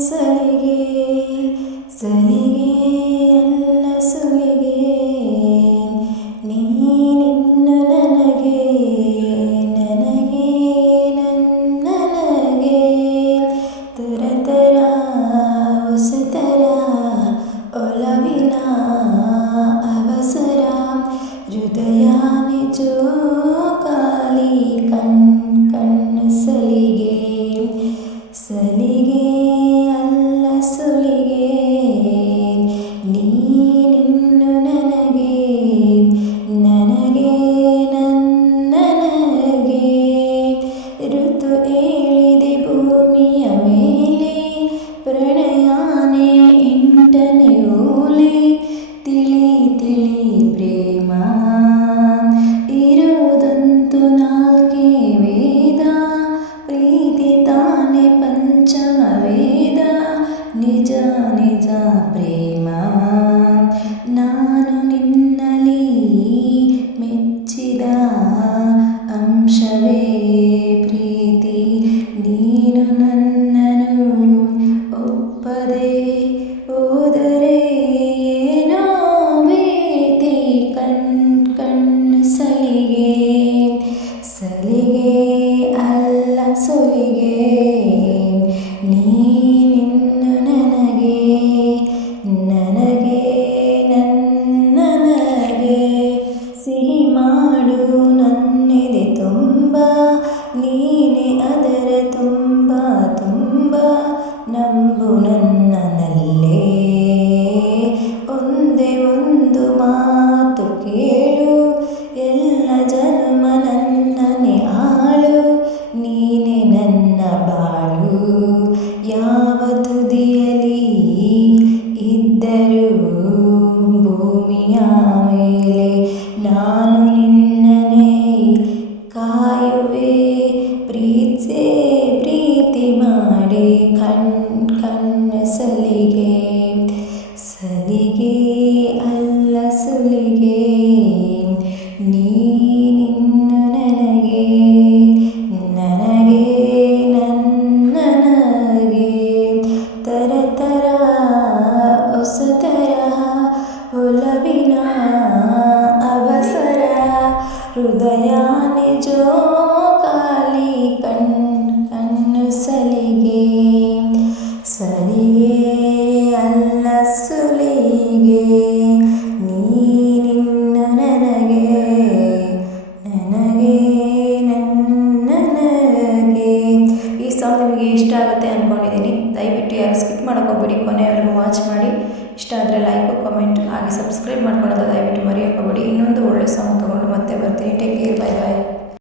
ಸಲಿಗೆ ಸಲಿಗೆ ಅಲ್ಲ ಸುಲಿಗೆ ನೀನಿನ್ನು ನನಗೆ ನನಗೆ ನನಗೆ ತರತರ ಹೊಸತರ ಒಲವಿನ ಅವಸರ ಹೃದಯಾನೆ ಜೋಕಾಲಿ ಕಣ್ಣು ಸಲಿಗೆ ಸಲಿಗೆ ಅಲ್ಲ ಸುಲಿಗೆ ನೀನಿನ್ನು ನನಗೆ ನನಗೆ ನನಗೆ ಋತು ಏಳಿದೆ ಭೂಮಿಯ ಮೇಲೆ ಪ್ರಣಯಾನೆ ಎಂಟನೇ ಓಲೆ ತಿಳಿ ತಿಳಿ ಪ್ರೇಮ ಇರುವುದಂತೂ ನಾಲ್ಕೇ ವೇದ ಪ್ರೀತಿ ತಾನೆ ಪಂಚಮ ವೇದ ನಿಜ ನಿಜ ಪ್ರೇಮ ನಾನು ನಿನ್ನಲಿ ಮೆಚ್ಚಿದ ಅಂಶವೇ ಪ್ರೀತಿ ನೀನು ನನ್ನನ್ನು ಒಪ್ಪದೆ ಹೋದರೆ ಏನೋ ಭೀತಿ ಕಣ್ಣು ಸಲಿಗೆ ಸಲಿಗೆ ಅಲ್ಲ ಸುಲಿಗೆ ನೀನಿನ್ನು ನನಗೆ ನನಗೆ ನನಗೆ ಸಿಹಿ ಮಾಡು ನನ್ನೆದೆ ತುಂಬ ನೀನೆ ಅದರ ತುಂಬ ತುಂಬ ನಂಬು ನನ್ನನಲ್ಲೇ ಒಂದೇ ಒಂದು ಮಾತು ಕೇಳು ಎಲ್ಲ ಜನ್ಮ ನನ್ನನೆ ಆಳು ನೀನೆ ನನ್ನ ಬಾಳು ಯಾವ ತುದಿಯಲಿ ಇದ್ದರೂ ಭೂಮಿಯ ಮೇಲೆ ನಾನು ನಿನ್ನನೆ ಕಾಯುವೆ ಪ್ರೀತಿ ಮಾಡಿ ಕಣ್ಣು ಸಲಿಗೆ ಸಲಿಗೆ ಅಲ್ಲ ಸುಲಿಗೆ ನೀನಿನ್ನು ನನಗೆ ನನಗೆ ನನಗೆ ತರತರ ಹೊಸತರ ಒಲವಿನ ಅವಸರ ಹೃದಯಾನೆ ಜೋಕಾಲಿ ಕಣ್ಣು ಸಲಿಗೆ ಸಲಿಗೆ ಅಲ್ಲ ಸುಲಿಗೆ ನೀನಿನ್ನು ನನಗೆ ನನಗೆ ನನಗೆ ಈ ಸಾಂಗ್ ನಿಮಗೆ ಇಷ್ಟ ಆಗುತ್ತೆ ಅಂದ್ಕೊಂಡಿದ್ದೀನಿ. ದಯವಿಟ್ಟು ಯಾರು ಸ್ಕಿಪ್ ಮಾಡೋಕ್ಕೋಗ್ಬೇಡಿ, ಕೊನೆಯವರೆಗೂ ವಾಚ್ ಮಾಡಿ. ಇಷ್ಟ ಆದರೆ ಲೈಕು ಕಮೆಂಟ್ ಹಾಗೆ ಸಬ್ಸ್ಕ್ರೈಬ್ ಮಾಡ್ಕೊಳ್ಳೋದು ದಯವಿಟ್ಟು ಮರೆಯೋಕ್ಕೋಗ್ಬೇಡಿ. ಇನ್ನೊಂದು